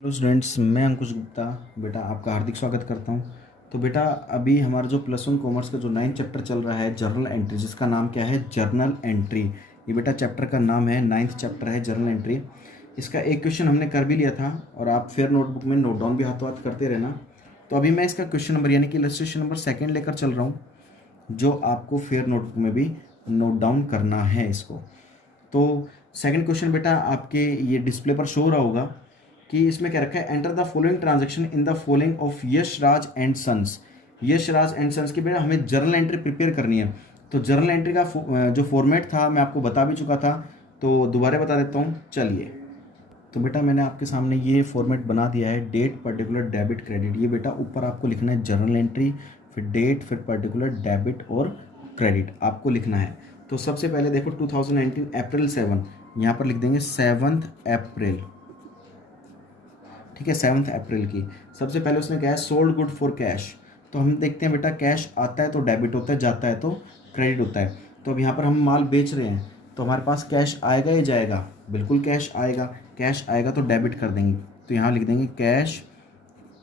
Hello students, मैं अंकुश गुप्ता बेटा आपका हार्दिक स्वागत करता हूं। तो बेटा अभी हमारा जो +1 कॉमर्स का जो 9 चैप्टर चल रहा है जर्नल एंट्री, जिसका नाम क्या है जर्नल एंट्री। ये बेटा चैप्टर का नाम है, 9th चैप्टर है जर्नल एंट्री। इसका एक क्वेश्चन हमने कर भी लिया था और आप फिर नोटबुक में नोट डाउन भी हाथों हाथ करते रहना। तो अभी मैं इसका क्वेश्चन नंबर यानी कि इलस्ट्रेशन नंबर 2 लेकर चल रहा हूँ, जो आपको फिर नोटबुक में भी नोट डाउन करना है इसको। तो सेकंड क्वेश्चन बेटा आपके ये डिस्प्ले पर शो हो रहा होगा कि इसमें क्या रखा है, enter the following transaction in the following of Yash Raj and sons. Yash Raj and sons की बेटा हमें जर्नल एंट्री प्रिपेयर करनी है। तो जर्नल एंट्री का जो फॉर्मेट था मैं आपको बता भी चुका था, तो दोबारा बता देता हूँ। चलिए, तो बेटा मैंने आपके सामने ये फॉर्मेट बना दिया है, डेट, पर्टिकुलर, डेबिट, क्रेडिट। ये बेटा ऊपर आपको लिखना है जर्नल एंट्री, फिर डेट, फिर पर्टिकुलर, डेबिट और क्रेडिट आपको लिखना है। तो सबसे पहले देखो 2019 अप्रैल 7, यहाँ पर लिख देंगे 7 अप्रैल। ठीक है, 7 अप्रैल की। सबसे पहले उसने कहा है सोल्ड गुड फॉर कैश। तो हम देखते हैं बेटा, कैश आता है तो डेबिट होता है, जाता है तो क्रेडिट होता है। तो अब यहाँ पर हम माल बेच रहे हैं, तो हमारे पास कैश आएगा या जाएगा? बिल्कुल कैश आएगा। कैश आएगा तो डेबिट कर देंगे। तो यहाँ लिख देंगे कैश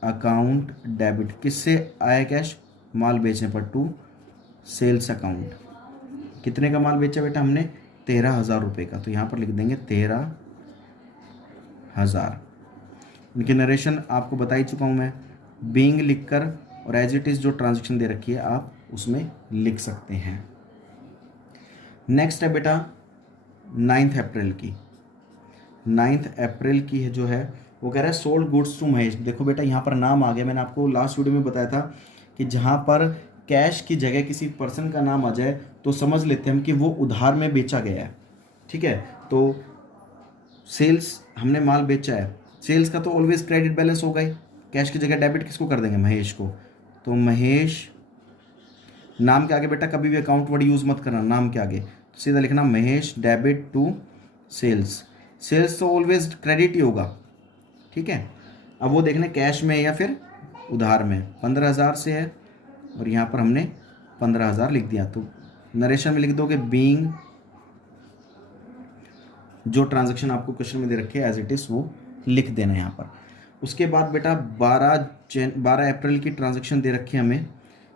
अकाउंट डेबिट। किससे आया कैश? माल बेचने पर, टू सेल्स अकाउंट। कितने का माल बेचा बेटा हमने? 13,000 रुपये का। तो यहाँ पर लिख देंगे 13,000। इनकी नरेशन आपको बता ही चुका हूँ मैं, बीइंग लिखकर, और एज इट इज़ जो ट्रांजेक्शन दे रखी है आप उसमें लिख सकते हैं। नेक्स्ट है बेटा 9 अप्रैल की। 9 अप्रैल की है जो है वो कह रहा है सोल्ड गुड्स टू महेश। देखो बेटा यहाँ पर नाम आ गया, मैंने आपको लास्ट वीडियो में बताया था कि जहाँ पर कैश की जगह किसी पर्सन का नाम आ जाए तो समझ लेते हैं हम कि वो उधार में बेचा गया है। ठीक है, तो सेल्स हमने माल बेचा है, सेल्स का तो ऑलवेज क्रेडिट बैलेंस होगा ही। कैश की जगह डेबिट किसको कर देंगे? महेश को। तो महेश, नाम के आगे बेटा कभी भी अकाउंट वर्ड यूज़ मत करना, नाम के आगे तो सीधा लिखना Mahesh debit to sales. Sales तो ऑलवेज क्रेडिट ही होगा। ठीक है, अब वो देखने कैश में या फिर उधार में। 15,000 से है और यहाँ पर हमने 15,000 लिख दिया। तो नरेशन में लिख दोगे बीइंग, जो ट्रांजैक्शन आपको क्वेश्चन में दे रखे है एज इट इज़ वो लिख देना यहाँ पर। उसके बाद बेटा 12 अप्रैल की ट्रांजैक्शन दे रखी है हमें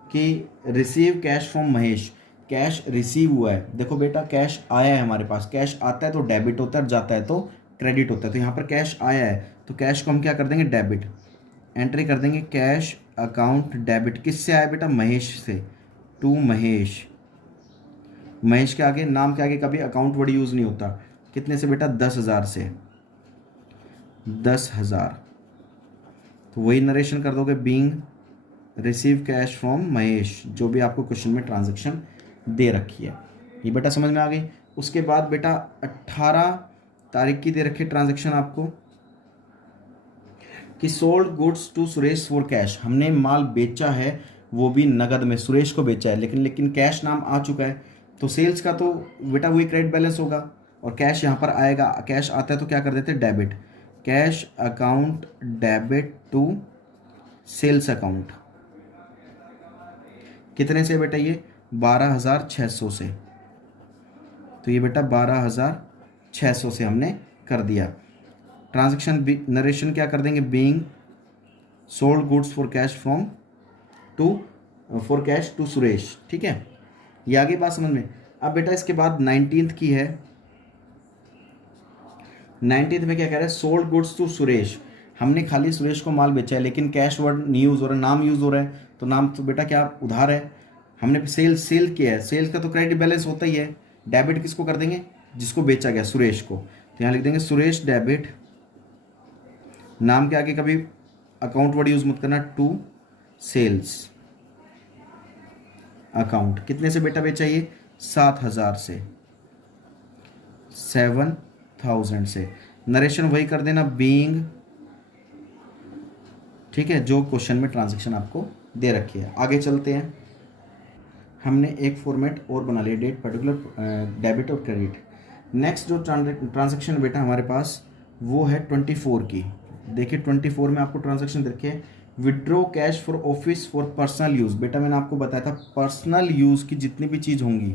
कि receive cash from Mahesh. Cash receive हुआ है। देखो बेटा कैश आया है हमारे पास, कैश आता है तो डेबिट होता है, जाता है तो क्रेडिट होता है। तो यहाँ पर कैश आया है तो कैश को हम क्या कर देंगे? डेबिट। एंट्री कर देंगे कैश अकाउंट डेबिट। किससे आया बेटा? महेश से, टू महेश। महेश के आगे, नाम के आगे कभी अकाउंट वर्ड यूज़ नहीं होता। कितने से बेटा? 10,000 से, 10,000। तो वही नरेशन कर दोगे being receive cash from Mahesh, जो भी आपको क्वेश्चन में ट्रांजैक्शन दे रखी है। ये बेटा समझ में आ गई। उसके बाद बेटा 18 तारीख की दे रखी ट्रांजैक्शन आपको कि sold goods to Suresh for cash. हमने माल बेचा है, वो भी नगद में, सुरेश को बेचा है, लेकिन कैश नाम आ चुका है। तो सेल्स का तो बेटा वही क्रेडिट बैलेंस होगा और कैश यहाँ पर आएगा। कैश आता है तो क्या कर देते हैं? Debit. Cash account debit to sales account. कितने से बेटा? ये 12,600 से। तो ये बेटा 12,600 से हमने कर दिया। ट्रांजैक्शन नरेशन क्या कर देंगे? Being sold goods for cash from to for cash to Suresh. ठीक है, ये आगे बात समझ में। अब बेटा इसके बाद 19 की है। 19 में क्या कह रहा है? Sold goods to Suresh. हमने खाली सुरेश को माल बेचा है, लेकिन कैश वर्ड नहीं यूज़ हो रहा है, नाम यूज़ हो रहा है। तो नाम तो बेटा क्या उधार है। हमने सेल किया है, सेल्स का तो क्रेडिट बैलेंस होता ही है। डेबिट किसको कर देंगे? जिसको बेचा गया, सुरेश को। तो यहाँ लिख देंगे सुरेश डेबिट, नाम के आगे कभी अकाउंट वर्ड यूज़ मत करना, टू सेल्स अकाउंट। कितने से बेटा बेचा? ये 7,000 से, 7,000 से। नरेशन वही कर देना बीइंग, ठीक है, जो क्वेश्चन में ट्रांजैक्शन आपको दे रखी है। आगे चलते हैं। हमने एक फॉर्मेट और बना लिया, डेट, पर्टिकुलर, डेबिट और क्रेडिट। नेक्स्ट जो ट्रांजैक्शन बेटा हमारे पास वो है 24 की। देखिए 24 में आपको ट्रांजैक्शन दे रखी है withdraw cash for office for personal use. बेटा मैंने आपको बताया था पर्सनल यूज़ की जितनी भी चीज़ होंगी,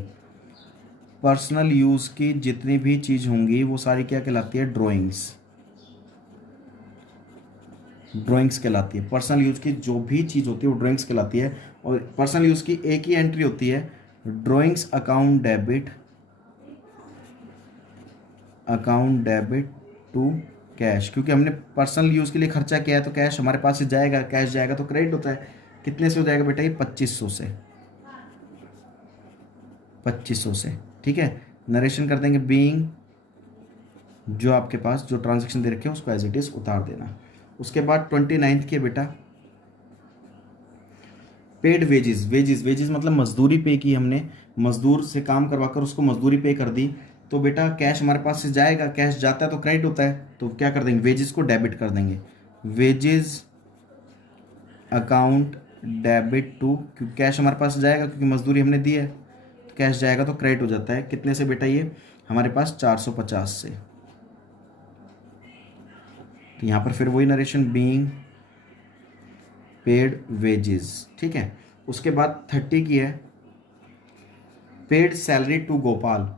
पर्सनल यूज़ की जितनी भी चीज़ होंगी वो सारी क्या कहलाती है? ड्राइंग्स। ड्राइंग्स कहलाती है। पर्सनल यूज़ की जो भी चीज़ होती है वो ड्राइंग्स कहलाती है। और पर्सनल यूज़ की एक ही एंट्री होती है, drawings account debit to cash, क्योंकि हमने पर्सनल यूज़ के लिए खर्चा किया है तो कैश हमारे पास से जाएगा, कैश जाएगा तो क्रेडिट होता है। कितने से हो जाएगा बेटा, ये 2500 से, 2500 से। ठीक है, नरेशन कर देंगे बीइंग, जो आपके पास जो ट्रांजेक्शन दे रखे हैं उसको एज इट इज उतार देना। उसके बाद 29th के बेटा पेड वेजेस, वेजेस मतलब मजदूरी पे की हमने, मजदूर से काम करवाकर उसको मजदूरी पे कर दी, तो बेटा कैश हमारे पास से जाएगा, कैश जाता है तो क्रेडिट होता है, तो क्या कर देंगे, वेजेस को डेबिट कर देंगे, वेजेस अकाउंट डेबिट टू, क्योंकि कैश हमारे पास जाएगा क्योंकि मजदूरी हमने दी है, तो कैश जाएगा तो क्रेडिट हो जाता है। कितने से बेटा, ये हमारे पास 450 से। तो यहाँ पर फिर वही नरेशन बीइंग पेड वेजेस। ठीक है, उसके बाद 30 की है paid salary to Gopal,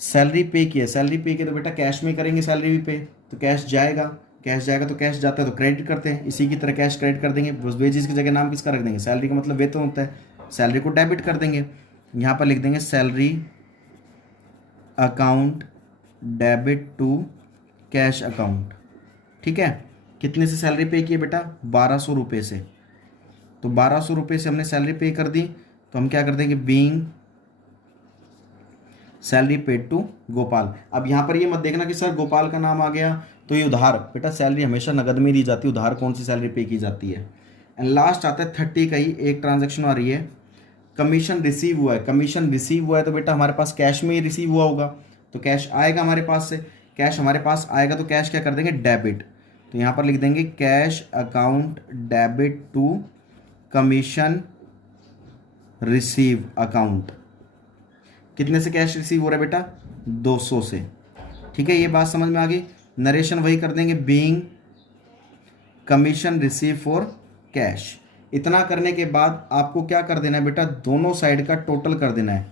salary pay की है, सैलरी पे की तो बेटा कैश में करेंगे सैलरी भी पे, तो कैश जाएगा, कैश जाएगा तो कैश जाता है तो क्रेडिट करते हैं, इसी की तरह कैश क्रेडिट कर देंगे। वेजेस की जगह नाम किसका रख देंगे, सैलरी का मतलब वेतन होता है, सैलरी को डेबिट कर देंगे। यहाँ पर लिख देंगे salary account debit to cash account. ठीक है, कितने से सैलरी पे की है बेटा, 1200 रुपये से, तो 1200 रुपये से हमने सैलरी पे कर दी, तो हम क्या कर देंगे, being salary paid to Gopal. अब यहाँ पर ये मत देखना कि सर गोपाल का नाम आ गया तो ये उधार, बेटा सैलरी हमेशा नगद में दी जाती है, उधार कौन सी सैलरी पे की जाती है। एंड लास्ट आता है 30 का ही एक ट्रांजैक्शन आ रही है, कमीशन रिसीव हुआ है, कमीशन रिसीव हुआ है तो बेटा हमारे पास कैश में ही रिसीव हुआ होगा, तो कैश आएगा हमारे पास से, कैश हमारे पास आएगा तो कैश क्या कर देंगे, डेबिट, तो यहाँ पर लिख देंगे cash account debit to commission receive account. कितने से कैश रिसीव हो रहा है बेटा, 200 से। ठीक है, ये बात समझ में आ गई। नरेशन वही कर देंगे being commission receive for cash. इतना करने के बाद आपको क्या कर देना है बेटा, दोनों साइड का टोटल कर देना है,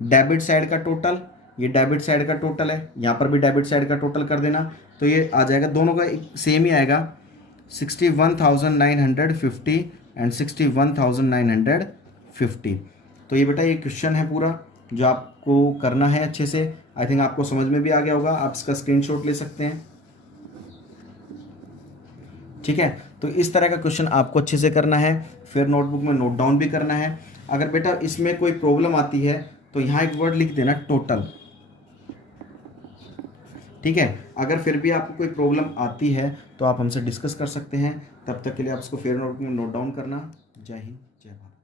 डेबिट साइड का टोटल, ये डेबिट साइड का टोटल है, यहाँ पर भी डेबिट साइड का टोटल कर देना, तो ये आ जाएगा, दोनों का सेम ही आएगा, 61,950 एंड 61,950। तो ये बेटा ये क्वेश्चन है पूरा जो आपको करना है अच्छे से। आई थिंक आपको समझ में भी आ गया होगा, आप इसका स्क्रीनशॉट ले सकते हैं। ठीक है, तो इस तरह का क्वेश्चन आपको अच्छे से करना है, फिर नोटबुक में नोट डाउन भी करना है। अगर बेटा इसमें कोई प्रॉब्लम आती है तो यहाँ एक वर्ड लिख देना, टोटल। ठीक है, अगर फिर भी आपको कोई प्रॉब्लम आती है तो आप हमसे डिस्कस कर सकते हैं। तब तक के लिए आप इसको फिर नोटबुक में नोट डाउन करना। जय हिंद, जय भारत।